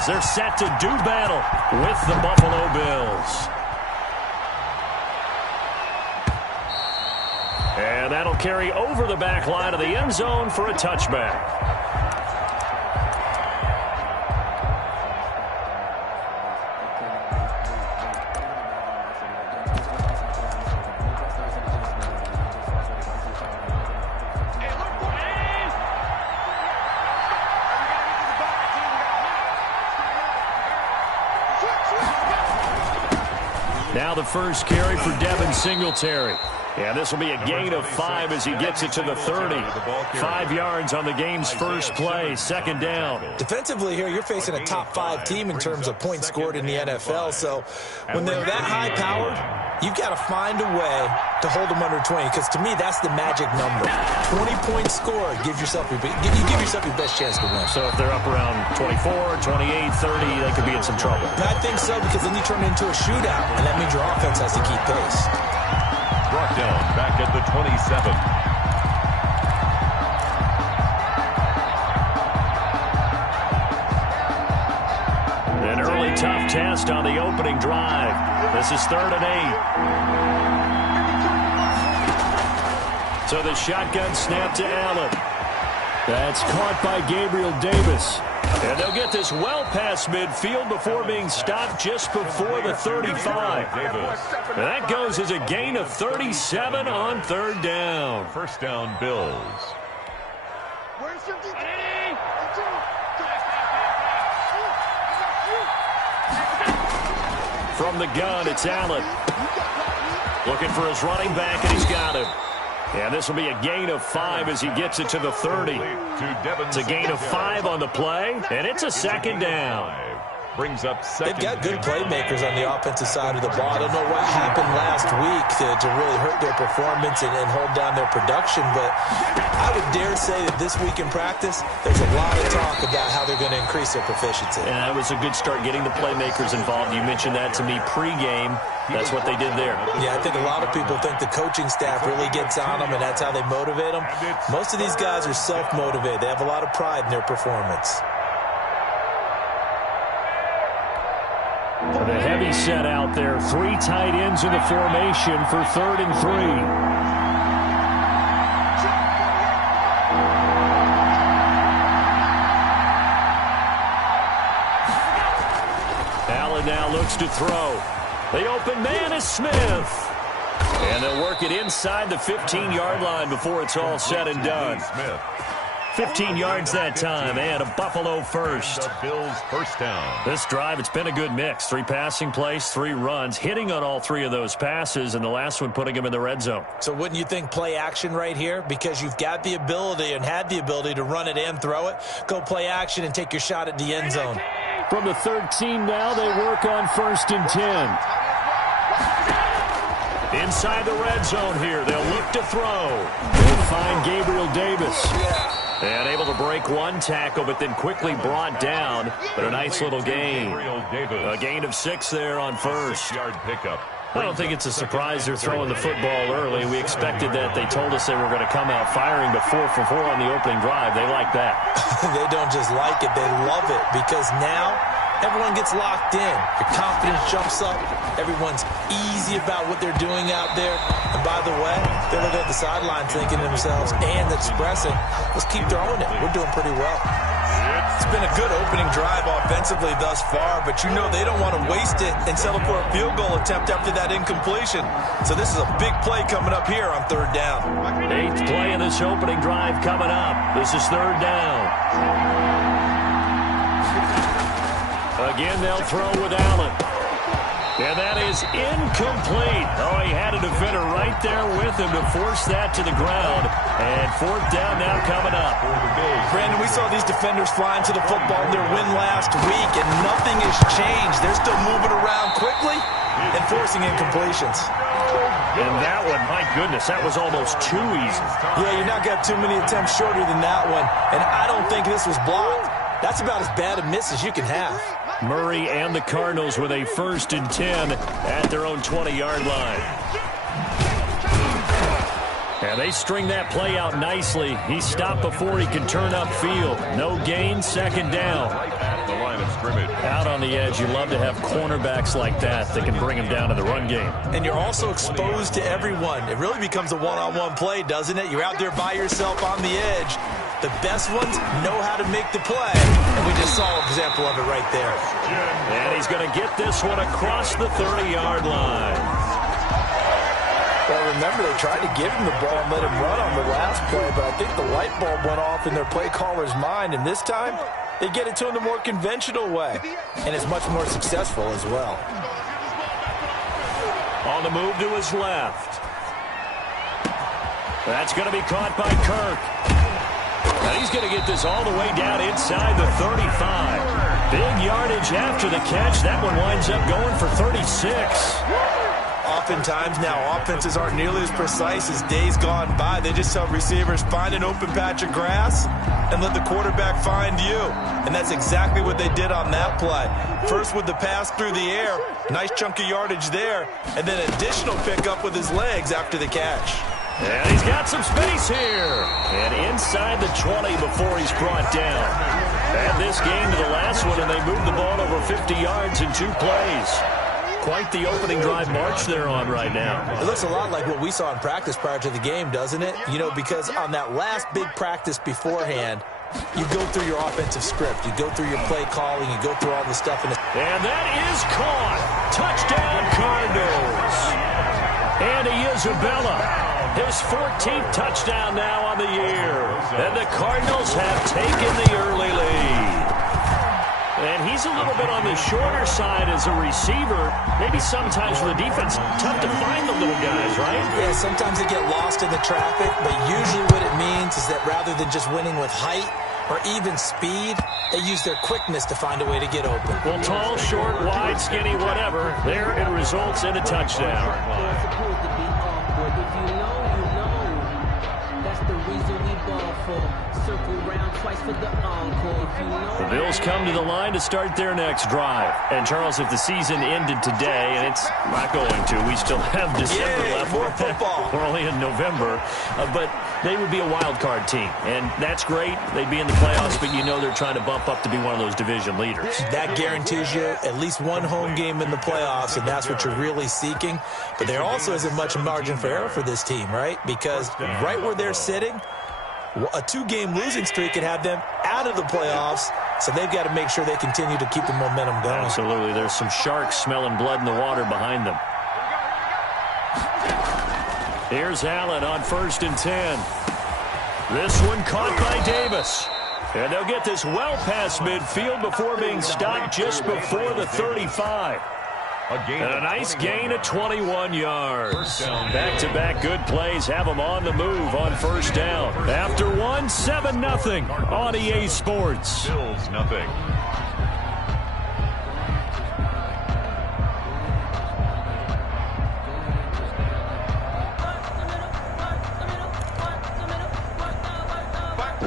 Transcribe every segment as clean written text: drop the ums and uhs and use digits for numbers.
as they're set to do battle with the Buffalo Bills. And that'll carry over the back line of the end zone for a touchback. Now the first carry for Devin Singletary. Yeah, this will be a gain of 5 as he gets it to the 30. 5 yards on the game's first play, second down. Defensively here, you're facing a top 5 team in terms of points scored in the NFL. So when they're that high-powered, you've got to find a way to hold them under 20, because to me, that's the magic number. 20 points scored, you give yourself your best chance to win. So if they're up around 24, 28, 30, they could be in some trouble. I think so, because then you turn it into a shootout, and that means your offense has to keep pace. Brought down back at the 27. An early tough test on the opening drive. This is 3rd and 8. So the shotgun snap to Allen. That's caught by Gabriel Davis. And they'll get this well past midfield before being stopped just before the 35. And that goes as a gain of 37 on 3rd down. First down, Bills. From the gun, it's Allen. Looking for his running back, and he's got him. And this will be a gain of 5 as he gets it to the 30. It's a gain of 5 on the play, and it's a second down. Brings up second. They've got good playmakers on the offensive side of the ball. I don't know what happened last week to really hurt their performance and hold down their production, but I would dare say that this week in practice, there's a lot of talk about how they're going to increase their proficiency. And that was a good start getting the playmakers involved. You mentioned that to me pregame. That's what they did there. Yeah, I think a lot of people think the coaching staff really gets on them, and that's how they motivate them. Most of these guys are self-motivated. They have a lot of pride in their performance. The heavy set out there. 3 tight ends in the formation for 3rd and 3. Allen now looks to throw. The open man is Smith. And they'll work it inside the 15-yard line before it's all said and done. 15 yards that time, and a Buffalo first. The Bills first down. This drive, it's been a good mix. 3 passing plays, 3 runs, hitting on all 3 of those passes, and the last one putting him in the red zone. So wouldn't you think play action right here? Because you've got the ability and had the ability to run it and throw it. Go play action and take your shot at the end zone. From the 13 now, they work on 1st and 10. Inside the red zone here, they'll look to throw. They'll find Gabriel Davis. And able to break 1 tackle, but then quickly brought down. But a nice little gain. A gain of 6 there on 1st. Yard pickup. I don't think it's a surprise they're throwing the football early. We expected that. They told us they were going to come out firing, but 4 for 4 on the opening drive. They like that. They don't just like it, they love it, because now everyone gets locked in. Your confidence jumps up. Everyone's easy about what they're doing out there. And by the way, they're looking at the sideline thinking to themselves and expressing, let's keep throwing it. We're doing pretty well. It's been a good opening drive offensively thus far, but you know they don't want to waste it and settle for a field goal attempt after that incompletion. So this is a big play coming up here on 3rd down. 8th play of this opening drive coming up. This is 3rd down. Again, they'll throw with Allen. And that is incomplete. Oh, he had a defender right there with him to force that to the ground. And 4th down now coming up. Brandon, we saw these defenders flying to the football in their win last week, and nothing has changed. They're still moving around quickly and forcing incompletions. And that one, my goodness, that was almost too easy. Yeah, you're not got too many attempts shorter than that one. And I don't think this was blocked. That's about as bad a miss as you can have. Murray and the Cardinals with a 1st and 10 at their own 20-yard line. And they string that play out nicely. He stopped before he could turn upfield. No gain, 2nd down. Right at the line of scrimmage. scrimmage. Out on the edge, you love to have cornerbacks like that can bring them down to the run game. And you're also exposed to everyone. It really becomes a one-on-one play, doesn't it? You're out there by yourself on the edge. The best ones know how to make the play, and we just saw an example of it right there. And he's going to get this one across the 30-yard line. Well, remember, they tried to give him the ball and let him run on the last play, but I think the light bulb went off in their play caller's mind, and this time, they get it to him the more conventional way, and it's much more successful as well. On the move to his left. That's going to be caught by Kirk. And he's going to get this all the way down inside the 35. Big yardage after the catch. That one winds up going for 36. Oftentimes now, offenses aren't nearly as precise as days gone by. They just tell receivers, find an open patch of grass and let the quarterback find you. And that's exactly what they did on that play. First with the pass through the air, nice chunk of yardage there, and then additional pickup with his legs after the catch. And he's got some space here. And inside the 20 before he's brought down. Add this game to the last one, and they moved the ball over 50 yards in 2 plays. Quite the opening drive march they're on right now. It looks a lot like what we saw in practice prior to the game, doesn't it? You know, because on that last big practice beforehand, you go through your offensive script. You go through your play calling. You go through all the stuff. And that is caught. Touchdown, Cardinals. Andy Isabella. His 14th touchdown now on the year. And the Cardinals have taken the early lead. And he's a little bit on the shorter side as a receiver. Maybe sometimes for the defense, tough to find the little guys, right? Yeah, sometimes they get lost in the traffic, but usually what it means is that rather than just winning with height or even speed, they use their quickness to find a way to get open. Well, tall, short, wide, skinny, whatever, there it results in a touchdown. The Bills come to the line to start their next drive. And, Charles, if the season ended today, and it's not going to, we still have December left. More football. We're only in November. But they would be a wild card team. And that's great. They'd be in the playoffs, but you know they're trying to bump up to be one of those division leaders. That guarantees you at least one home game in the playoffs, and that's what you're really seeking. But there also isn't much margin for error for this team, right? Because right where they're sitting, a 2-game losing streak could have them out of the playoffs, so they've got to make sure they continue to keep the momentum going. Absolutely. There's some sharks smelling blood in the water behind them. Here's Allen on 1st and 10. This one caught by Davis. And they'll get this well past midfield before being stopped just before the 35. And a nice gain of 21 yards. Back-to-back good plays have them on the move on 1st down. After one, 7-0 on EA Sports. Bills nothing.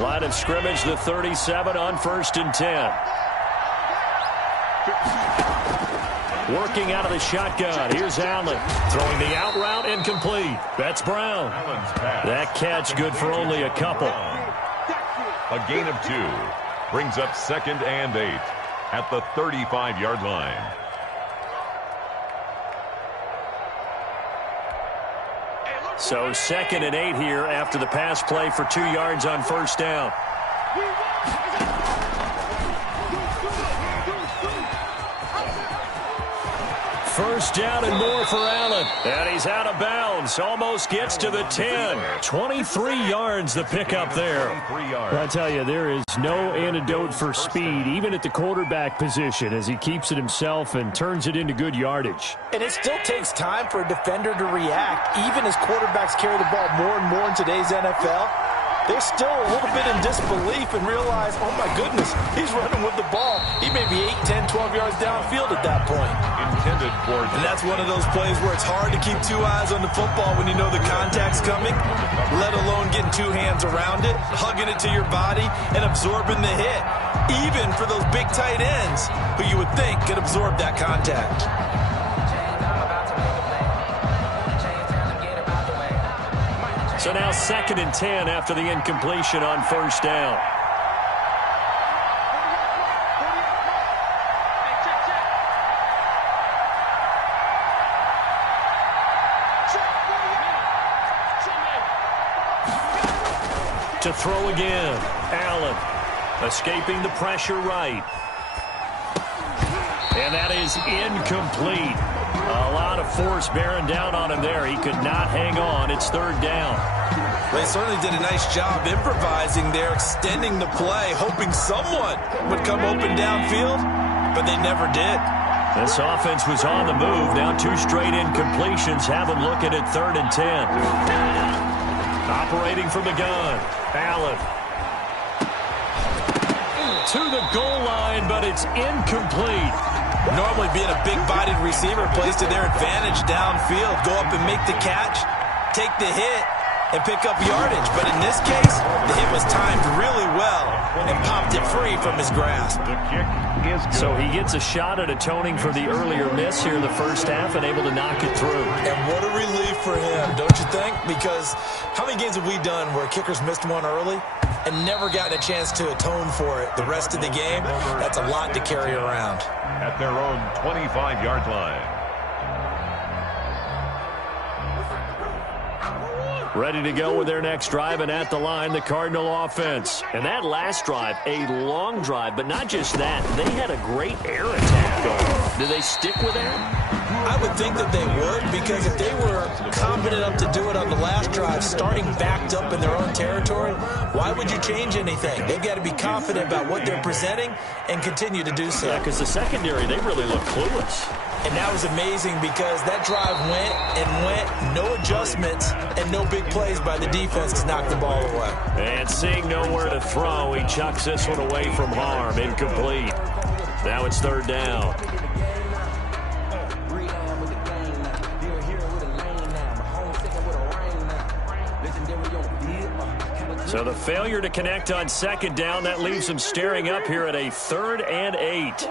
Line of scrimmage, the 37 on 1st and 10. Working out of the shotgun. Here's Allen. Throwing the out route incomplete. That's Brown. That catch good for only a couple. A gain of 2. Brings up 2nd and 8 at the 35-yard line. So 2nd and 8 here after the pass play for 2 yards on 1st down. First down and more for Allen. And he's out of bounds. Almost gets to the 10. 23 yards the pickup there. I tell you, there is no antidote for speed, even at the quarterback position, as he keeps it himself and turns it into good yardage. And it still takes time for a defender to react. Even as quarterbacks carry the ball more and more in today's NFL, they're still a little bit in disbelief and realize, oh my goodness, he's running with the ball. He may be 8, 10, 12 yards downfield at that point. Intended for And that's one of those plays where it's hard to keep 2 eyes on the football when you know the contact's coming, let alone getting 2 hands around it, hugging it to your body, and absorbing the hit, even for those big tight ends who you would think could absorb that contact. So now 2nd and 10 after the incompletion on 1st down. to throw again. Allen escaping the pressure right. And that is incomplete. A lot of force bearing down on him there. He could not hang on. It's third down. They certainly did a nice job improvising there, extending the play, hoping someone would come open downfield, but they never did. This offense was on the move. Now 2 straight incompletions have them looking at 3rd and 10. Operating from the gun. Allen. To the goal line, but it's incomplete. Normally being a big-bodied receiver plays to their advantage downfield. Go up and make the catch, take the hit, and pick up yardage. But in this case, the hit was timed really well and popped it free from his grasp. The kick is good. So he gets a shot at atoning for the earlier miss here in the first half and able to knock it through. And what a relief for him, don't you think? Because how many games have we done where kickers missed one early and never gotten a chance to atone for it the rest of the game? That's a lot to carry around. At their own 25-yard line. Ready to go with their next drive, and at the line, the Cardinal offense. And that last drive, a long drive, but not just that. They had a great air attack going. Do they stick with that? I would think that they would, because if they were confident enough to do it on the last drive, starting backed up in their own territory, why would you change anything? They've got to be confident about what they're presenting and continue to do so. Yeah, because the secondary, they really look clueless. And that was amazing because that drive went and went, no adjustments, and no big plays by the defense to knock the ball away. And seeing nowhere to throw, he chucks this one away from harm. Incomplete. Now it's third down. So the failure to connect on second down, that leaves them staring up here at a 3rd and 8.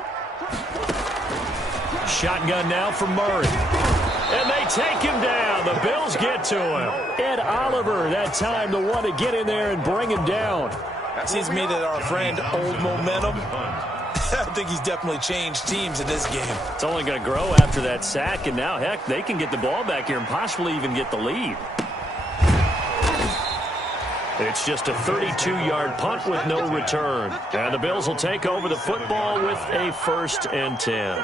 Shotgun now for Murray. And they take him down. The Bills get to him. Ed Oliver, that time, the one to get in there and bring him down. It seems to me that our friend Old Momentum, I think he's definitely changed teams in this game. It's only going to grow after that sack, and now, heck, they can get the ball back here and possibly even get the lead. It's just a 32-yard punt with no return. And the Bills will take over the football with a 1st and 10.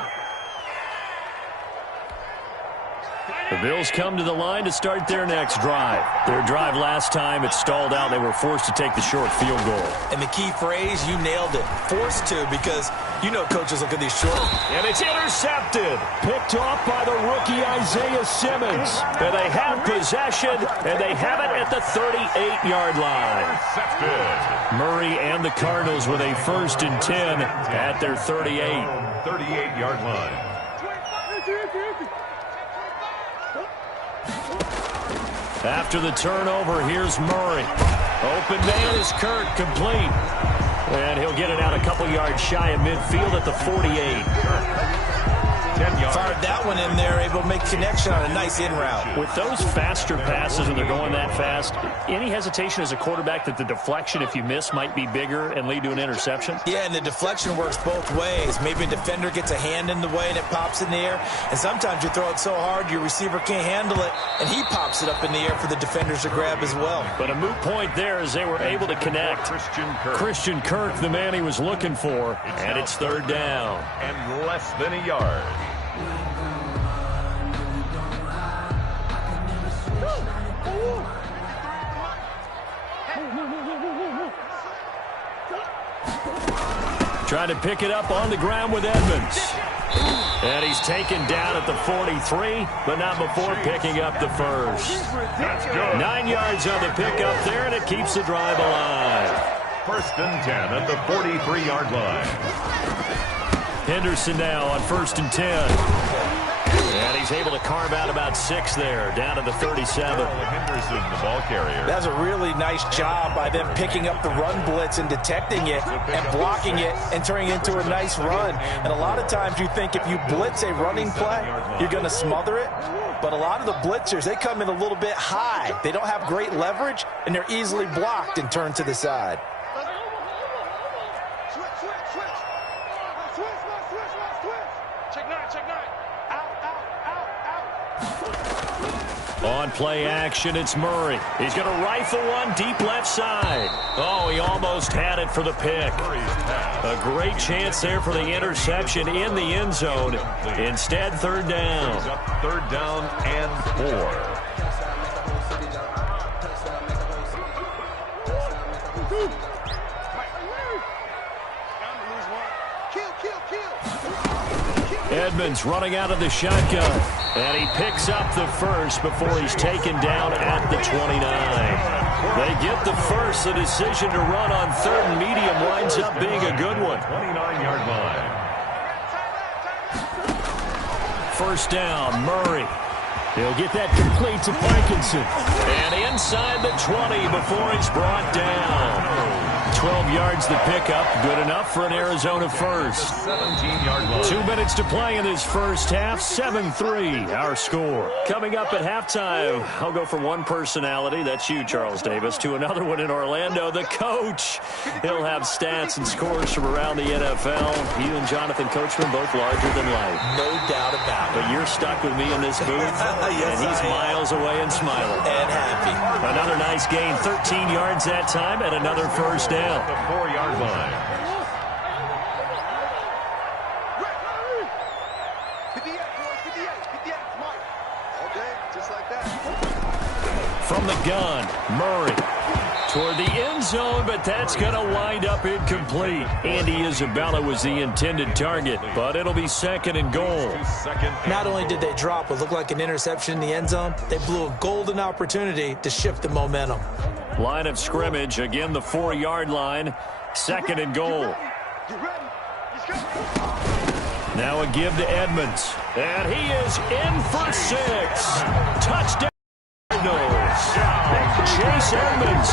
The Bills come to the line to start their next drive. Their drive last time, it stalled out. They were forced to take the short field goal. And the key phrase, you nailed it. Forced to, because you know coaches look at these short. And it's intercepted. Picked off by the rookie Isaiah Simmons. And they have possession, and they have it at the 38-yard line. Intercepted. Murray and the Cardinals with a 1st and 10 at their 38. 38-yard line. After the turnover, here's Murray. Open man is Kirk, complete. And he'll get it out a couple yards shy of midfield at the 48. 10 yards. Fired that one in there, able to make connection on a nice in route. With those faster passes, and they're going that fast, any hesitation as a quarterback that the deflection, if you miss, might be bigger and lead to an interception? Yeah, and the deflection works both ways. Maybe a defender gets a hand in the way and it pops in the air. And sometimes you throw it so hard your receiver can't handle it, and he pops it up in the air for the defenders to grab as well. But a moot point there as they were able to connect. Christian Kirk, the man he was looking for. And it's third down. And less than a yard. Trying to pick it up on the ground with Edmonds. And he's taken down at the 43, but not before picking up the first. That's good. 9 yards on the pickup there, and it keeps the drive alive. 1st and 10 at the 43-yard line. Henderson now on 1st and 10. And he's able to carve out about 6 there, down to the 37. Henderson, the ball carrier. That's a really nice job by them picking up the run blitz and detecting it and blocking it and turning it into a nice run. And a lot of times you think if you blitz a running play, you're going to smother it. But a lot of the blitzers, they come in a little bit high. They don't have great leverage, and they're easily blocked and turned to the side. On play action, it's Murray. He's going to rifle one deep left side. Oh, he almost had it for the pick. A great chance there for the interception in the end zone. Instead, third down. Third down and 4. Edmonds running out of the shotgun, and he picks up the first before he's taken down at the 29. They get the first. The decision to run on third and medium winds up being a good one. 29-yard line. First down, Murray. He'll get that complete to Parkinson. And inside the 20 before he's brought down. 12 yards the pickup, good enough for an Arizona first. 17-yard line. 2 minutes to play in this first half, 7-3 our score. Coming up at halftime, I'll go from one personality, that's you, Charles Davis, to another one in Orlando, the coach. He'll have stats and scores from around the NFL. You and Jonathan Coachman both larger than life. No doubt about it. But you're stuck with me in this booth, yes, and he's miles away and smiling. And happy. Another nice gain, 13 yards that time, and another first down. The 4-yard line. From the gun, Murray toward the end zone, but that's going to wind up incomplete. Andy Isabella was the intended target, but it'll be second and goal. Not only did they drop what looked like an interception in the end zone, they blew a golden opportunity to shift the momentum. Line of scrimmage, again the 4-yard line, second and goal. Now a give to Edmonds, and he is in for 6. Touchdown. Chase Edmonds,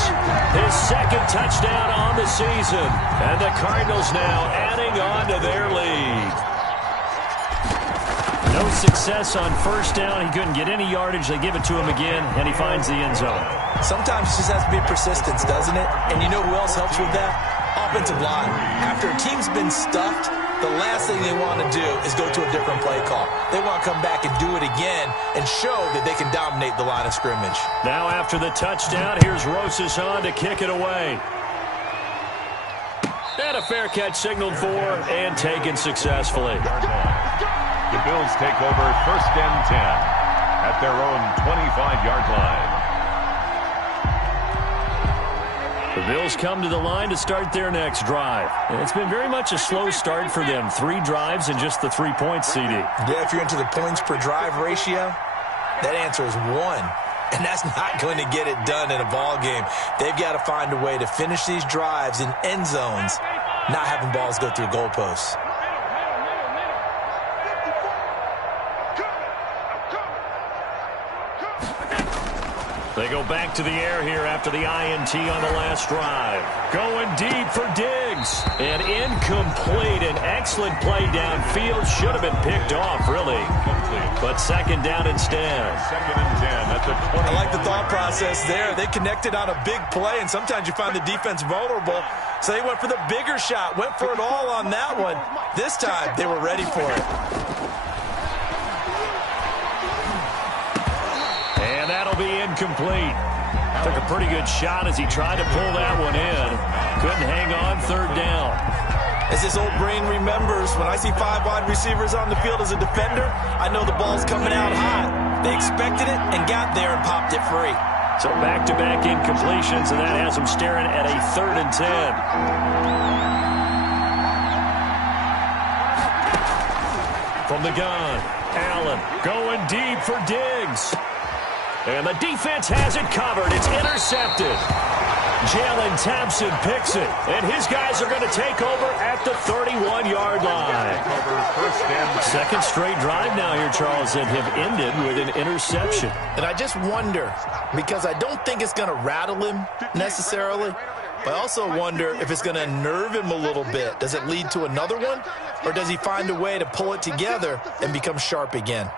his second touchdown on the season, and the Cardinals now adding on to their lead. No success on first down. He couldn't get any yardage. They give it to him again, and he finds the end zone. Sometimes it just has to be persistence, doesn't it? And you know who else helps with that? Offensive line. After a team's been stuffed, the last thing they want to do is go to a different play call. They want to come back and do it again and show that they can dominate the line of scrimmage. Now after the touchdown, here's Rosas on to kick it away. And a fair catch signaled for and taken successfully. The Bills take over first and 10 at their own 25-yard line. The Bills come to the line to start their next drive. And it's been very much a slow start for them. 3 drives and just the 3 points, CD. Yeah, if you're into the points per drive ratio, that answer is 1. And that's not going to get it done in a ball game. They've got to find a way to finish these drives in end zones, not having balls go through goalposts. They go back to the air here after the INT on the last drive. Going deep for Diggs. And incomplete. An excellent play downfield. Should have been picked off, really. But second down instead. Second and 10 at the 20. I like the thought process there. They connected on a big play, and sometimes you find the defense vulnerable. So they went for the bigger shot, went for it all on that one. This time, they were ready for it. And that'll be incomplete. Took a pretty good shot as he tried to pull that one in. Couldn't hang on, third down. As this old brain remembers, when I see 5 wide receivers on the field as a defender, I know the ball's coming out hot. They expected it and got there and popped it free. So back-to-back incompletions, and that has them staring at a third and 10. From the gun, Allen going deep for Diggs. And the defense has it covered. It's intercepted. Jalen Thompson picks it, and his guys are going to take over at the 31-yard line. Second straight drive now here, Charles, that have ended with an interception. And I just wonder, because I don't think it's going to rattle him necessarily, but I also wonder if it's going to nerve him a little bit. Does it lead to another one, or does he find a way to pull it together and become sharp again?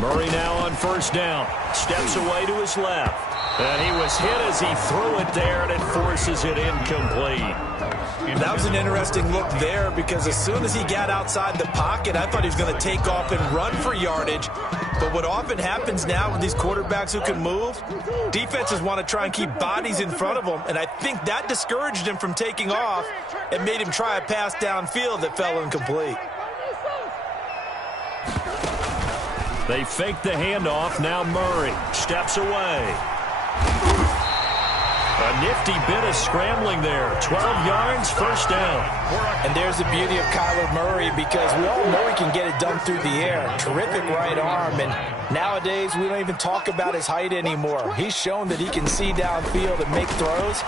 Murray now on first down. Steps away to his left. And he was hit as he threw it there, and it forces it incomplete. That was an interesting look there because as soon as he got outside the pocket, I thought he was going to take off and run for yardage. But what often happens now with these quarterbacks who can move, defenses want to try and keep bodies in front of them, and I think that discouraged him from taking off and made him try a pass downfield that fell incomplete. They fake the handoff. Now Murray steps away. A nifty bit of scrambling there. 12 yards, first down. And there's the beauty of Kyler Murray because we all know he can get it done through the air. Terrific right arm. And nowadays, we don't even talk about his height anymore. He's shown that he can see downfield and make throws,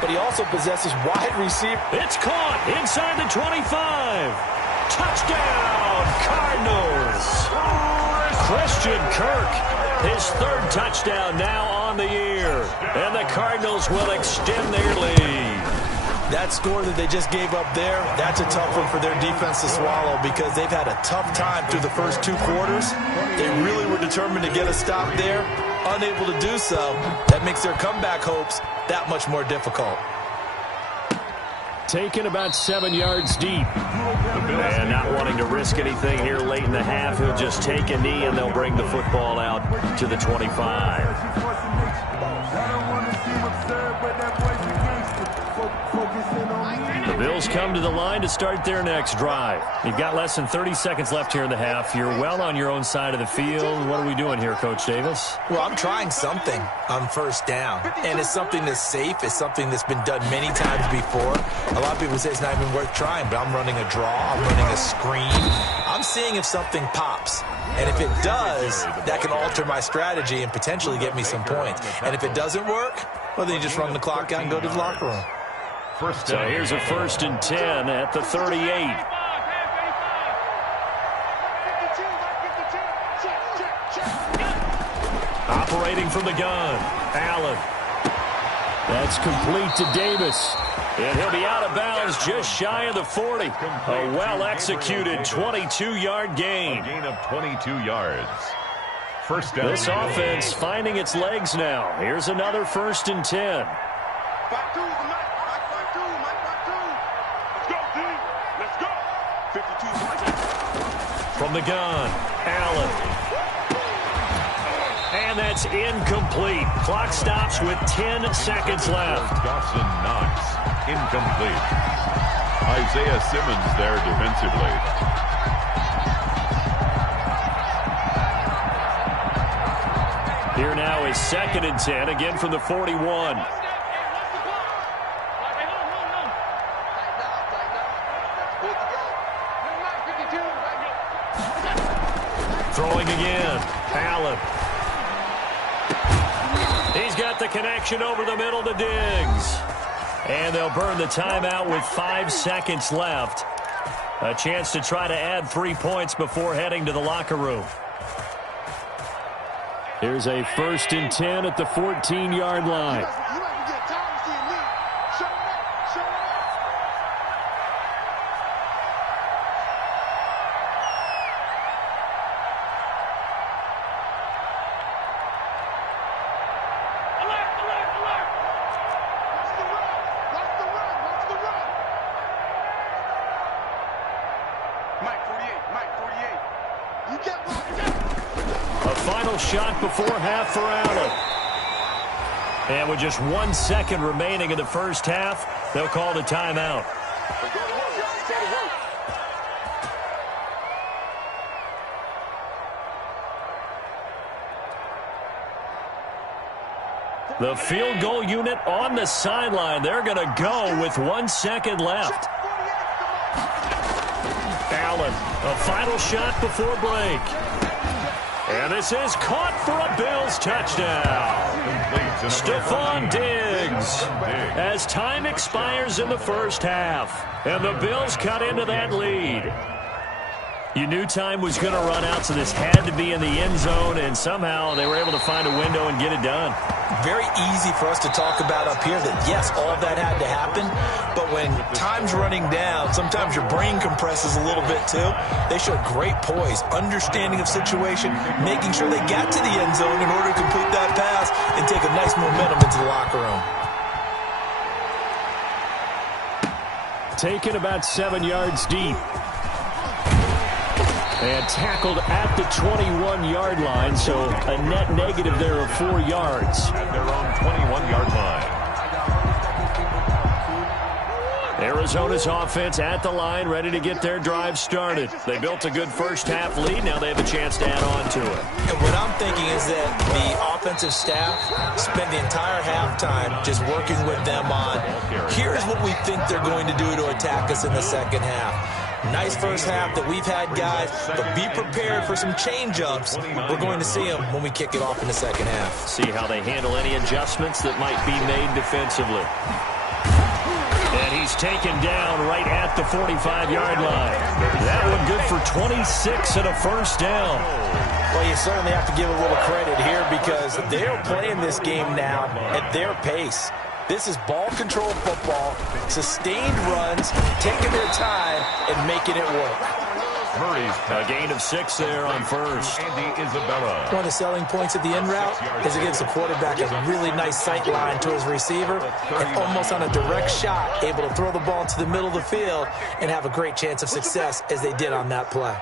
but he also possesses wide receiver. It's caught inside the 25. Touchdown, Cardinals. Christian Kirk, his third touchdown now on the year. And the Cardinals will extend their lead. That score that they just gave up there, that's a tough one for their defense to swallow because they've had a tough time through the first two quarters. They really were determined to get a stop there, unable to do so. That makes their comeback hopes that much more difficult. Taken about 7 yards deep. And not wanting to risk anything here late in the half, he'll just take a knee and they'll bring the football out to the 25. The Bills come to the line to start their next drive. You've got less than 30 seconds left here in the half. You're well on your own side of the field. What are we doing here, Coach Davis? Well, I'm trying something on first down, and it's something that's safe. It's something that's been done many times before. A lot of people say it's not even worth trying, but I'm running a draw. I'm running a screen. I'm seeing if something pops. And if it does, that can alter my strategy and potentially get me some points. And if it doesn't work, well, then you just run the clock out and go to the locker room. So here's a 1st and 10 at the 38. Operating from the gun, Allen. That's complete to Davis. And he'll be out of bounds just shy of the 40. A well-executed 22-yard gain. A gain of 22 yards. First down. This offense finding its legs now. Here's another 1st and 10. From the gun, Allen. And that's incomplete. Clock stops with 10 seconds left. Dawson Knox, incomplete. Isaiah Simmons there defensively. Here now is 2nd and 10, again from the 41. Throwing again, Allen. He's got the connection over the middle to Diggs. And they'll burn the timeout with 5 seconds left. A chance to try to add 3 points before heading to the locker room. Here's a 1st and 10 at the 14-yard line. Shot before half for Allen. And with just 1 second remaining in the first half, they'll call the timeout. The field goal unit on the sideline. They're going to go with 1 second left. Allen, a final shot before break. And this is caught for a Bills touchdown. Stephon Diggs. As time expires in the first half. And the Bills cut into that lead. You knew time was going to run out, so this had to be in the end zone, and somehow they were able to find a window and get it done. Very easy for us to talk about up here that, yes, all of that had to happen, but when time's running down, sometimes your brain compresses a little bit too. They showed great poise, understanding of situation, making sure they got to the end zone in order to complete that pass and take a nice momentum into the locker room. Taken about 7 yards deep. And tackled at the 21-yard line, so a net negative there of 4 yards. At their own 21-yard line. Arizona's offense at the line, ready to get their drive started. They built a good first-half lead. Now they have a chance to add on to it. And what I'm thinking is that the offensive staff spent the entire halftime just working with them on, here's what we think they're going to do to attack us in the second half. Nice first half that we've had, guys, but be prepared for some change-ups. We're going to see them when we kick it off in the second half. See how they handle any adjustments that might be made defensively. And he's taken down right at the 45-yard line. That one good for 26 and a first down. Well, you certainly have to give a little credit here because they're playing this game now at their pace. This is ball control football, sustained runs, taking their time, and making it work. Murray's a gain of 6 there on first. Andy Isabella. One of the selling points of the in route is it gives the quarterback a really nice sight line to his receiver and almost on a direct shot able to throw the ball to the middle of the field and have a great chance of success as they did on that play.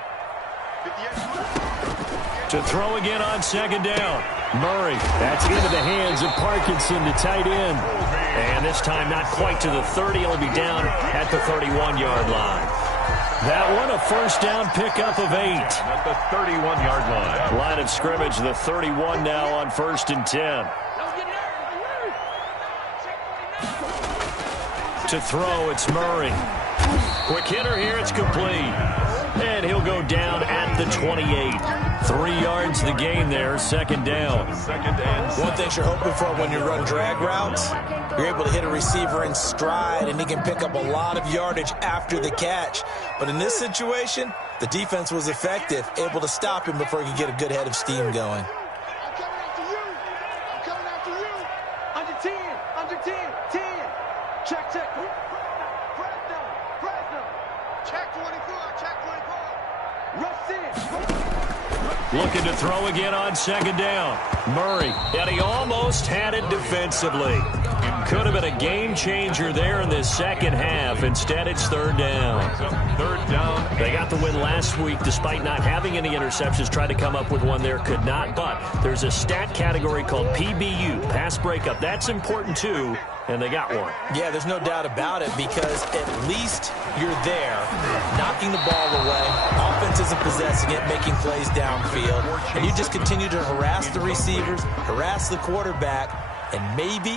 To throw again on second down. Murray, that's into the hands of Parkinson, the tight end. And this time not quite to the 30. He'll be down at the 31-yard line. That one a first down pickup of 8. At the 31-yard line. Line of scrimmage, the 31 now on 1st and 10. To throw, it's Murray. Quick hitter here, it's complete. And he'll go down at the 28. 3 yards the gain there, second down. One thing you're hoping for when you run drag routes, you're able to hit a receiver in stride, and he can pick up a lot of yardage after the catch. But in this situation, the defense was effective, able to stop him before he could get a good head of steam going. I'm coming after you. I'm coming after you. Under 10, under 10, 10. Check, check. Fresno. Check 24, check 24. Rush in. Looking to throw again on second down. Murray, and he almost had it defensively. Could have been a game changer there in this second half. Instead, it's third down. Third down. They got the win last week despite not having any interceptions. Tried to come up with one there, could not. But there's a stat category called PBU, pass breakup. That's important too, and they got one. Yeah, there's no doubt about it because at least you're there, knocking the ball away. Offense isn't possessing it, making plays downfield. And you just continue to harass the receivers, harass the quarterback, and maybe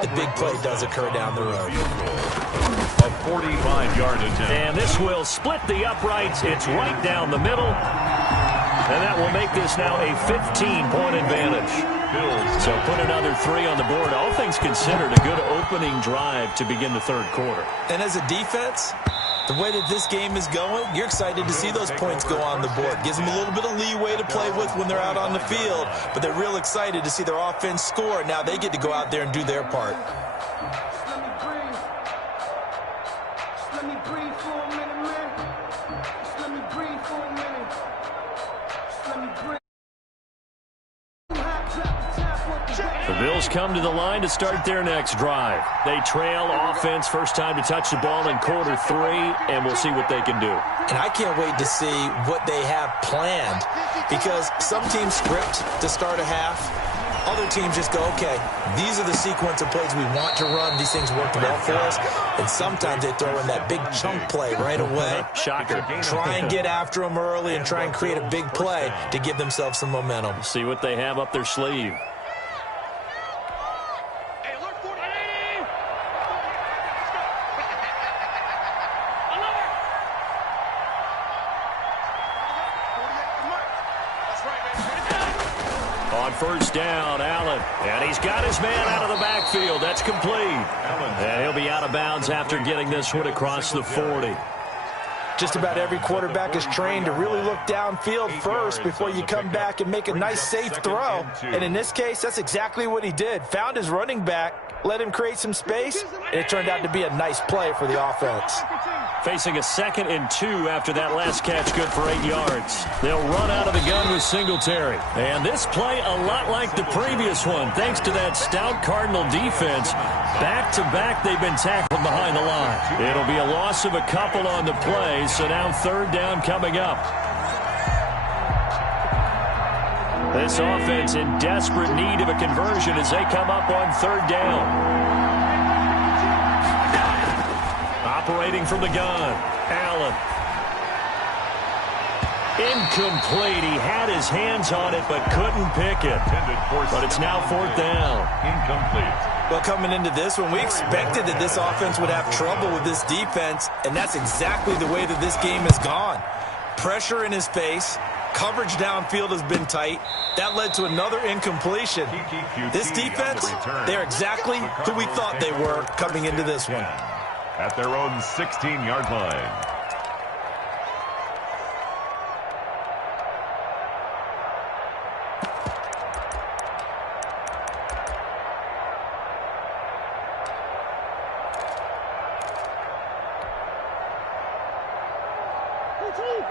the big play does occur down the road. A 45-yard attempt. And this will split the uprights. It's right down the middle. And that will make this now a 15-point advantage. So put another 3 on the board. All things considered, a good opening drive to begin the third quarter. And as a defense, the way that this game is going, you're excited to see those points go on the board. Gives them a little bit of leeway to play with when they're out on the field, but they're real excited to see their offense score. Now they get to go out there and do their part. Let me breathe for a minute, man. Let me breathe for a minute. Let me breathe. The Bills come to the line to start their next drive. They trail offense, first time to touch the ball in quarter 3, and we'll see what they can do. And I can't wait to see what they have planned because some teams script to start a half. Other teams just go, okay, these are the sequence of plays we want to run. These things worked well for us. And sometimes they throw in that big chunk play right away. Shocker. Try and get after them early and try and create a big play to give themselves some momentum. See what they have up their sleeve. On first down, Allen. And he's got his man out of the backfield. That's complete. And he'll be out of bounds after getting this one across the 40. Just about every quarterback is trained to really look downfield first before you come back and make a nice, safe throw. And in this case, that's exactly what he did. Found his running back, let him create some space, and it turned out to be a nice play for the offense. Facing a 2nd and 2 after that last catch, good for 8 yards. They'll run out of the gun with Singletary. And this play a lot like the previous one, thanks to that stout Cardinal defense. Back-to-back, they've been tackled behind the line. It'll be a loss of a couple on the play, so now 3rd down coming up. This offense in desperate need of a conversion as they come up on 3rd down. Operating from the gun, Allen. Incomplete. He had his hands on it but couldn't pick it. But it's now 4th down. Incomplete. Well, coming into this one, we expected that this offense would have trouble with this defense, and that's exactly the way that this game has gone. Pressure in his face. Coverage downfield has been tight. That led to another incompletion. This defense, they're exactly who we thought they were coming into this one. At their own 16-yard line.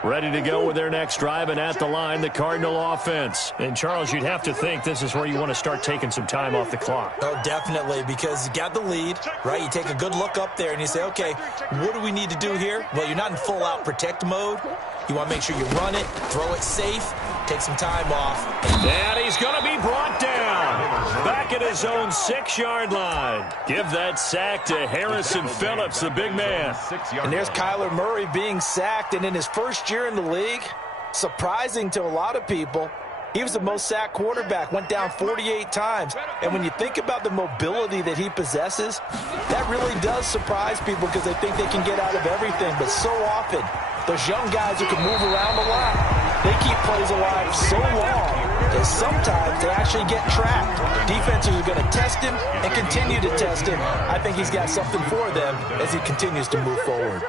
Ready to go with their next drive, and at the line, the Cardinal offense. And, Charles, you'd have to think this is where you want to start taking some time off the clock. Oh, definitely, because you got the lead, right? You take a good look up there and you say, okay, what do we need to do here? Well, you're not in full-out protect mode. You want to make sure you run it, throw it safe, take some time off. And he's going to be brought down. Back at his own 6-yard line. Give that sack to Harrison Phillips, the big man. And there's Kyler Murray being sacked, and in his first year in the league, surprising to a lot of people, he was the most sacked quarterback, went down 48 times. And when you think about the mobility that he possesses, that really does surprise people because they think they can get out of everything. But so often, those young guys who can move around a lot, they keep plays alive so long that sometimes they actually get trapped. Defenses are going to test him and continue to test him. I think he's got something for them as he continues to move forward.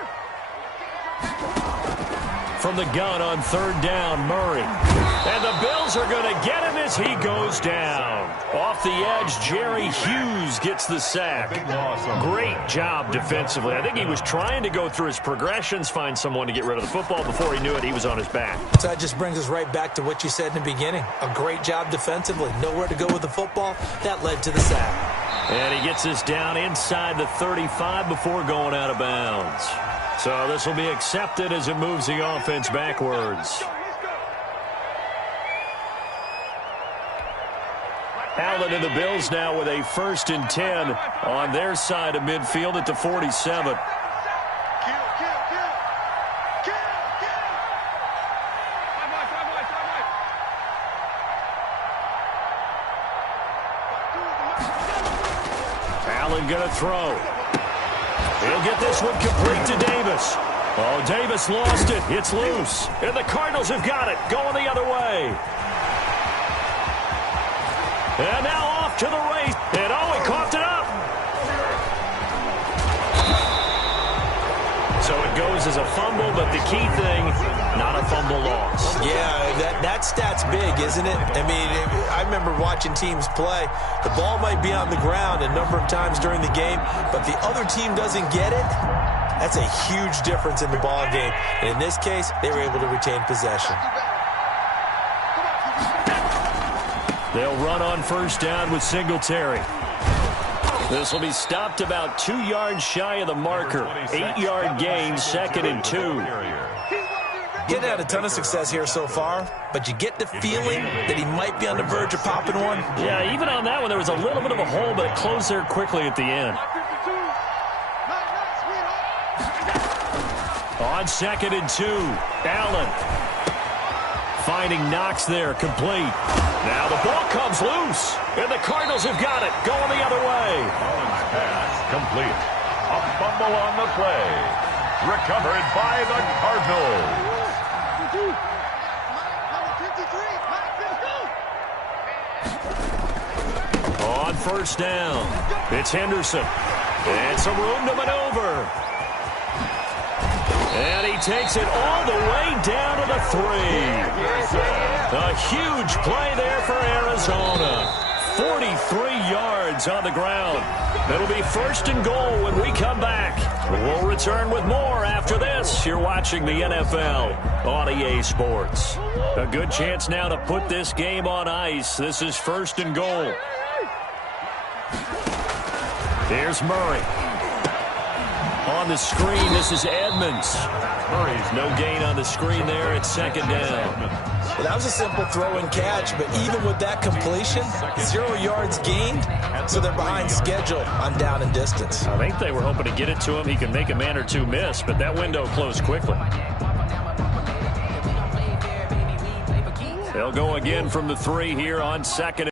From the gun on 3rd down, Murray. And the Bills are going to get him as he goes down. Off the edge, Jerry Hughes gets the sack. Great job defensively. I think he was trying to go through his progressions, find someone to get rid of the football. Before he knew it, he was on his back. So that just brings us right back to what you said in the beginning. A great job defensively. Nowhere to go with the football. That led to the sack. And he gets this down inside the 35 before going out of bounds. So this will be accepted as it moves the offense backwards. Allen and the Bills now with a 1st and 10 on their side of midfield at the 47. Allen going to throw. He'll get this one complete to Davis. Oh, Davis lost it. It's loose. And the Cardinals have got it. Going the other way. And now off to the race. And oh, he coughed it up. So it goes as a fumble, but the key thing, not a fumble loss. Yeah, that stat's big, isn't it? I mean, I remember watching teams play. The ball might be on the ground a number of times during the game, but the other team doesn't get it. That's a huge difference in the ball game. And in this case, they were able to retain possession. They'll run on 1st down with Singletary. This will be stopped about 2 yards shy of the marker. 8-yard gain, 2nd and 2. Getting had a ton of success here so far, but you get the feeling that he might be on the verge of popping one. Yeah, even on that one, there was a little bit of a hole, but it closed there quickly at the end. On 2nd and 2, Allen. Finding Knox there, complete. Now the ball comes loose, and the Cardinals have got it, going the other way. Pass complete. A fumble on the play. Recovered by the Cardinals. On 1st down, it's Henderson. And some room to maneuver. And he takes it all the way down to the 3. A huge play there for Arizona. 43 yards on the ground. It'll be 1st and goal when we come back. We'll return with more after this. You're watching the NFL on EA Sports. A good chance now to put this game on ice. This is 1st and goal. Here's Murray. On the screen, this is Edmonds. Murray's no gain on the screen there. It's 2nd down. Well, that was a simple throw and catch, but even with that completion, 0 yards gained, so they're behind schedule on down and distance. I think they were hoping to get it to him. He could make a man or two miss, but that window closed quickly. They'll go again from the 3 here on 2nd.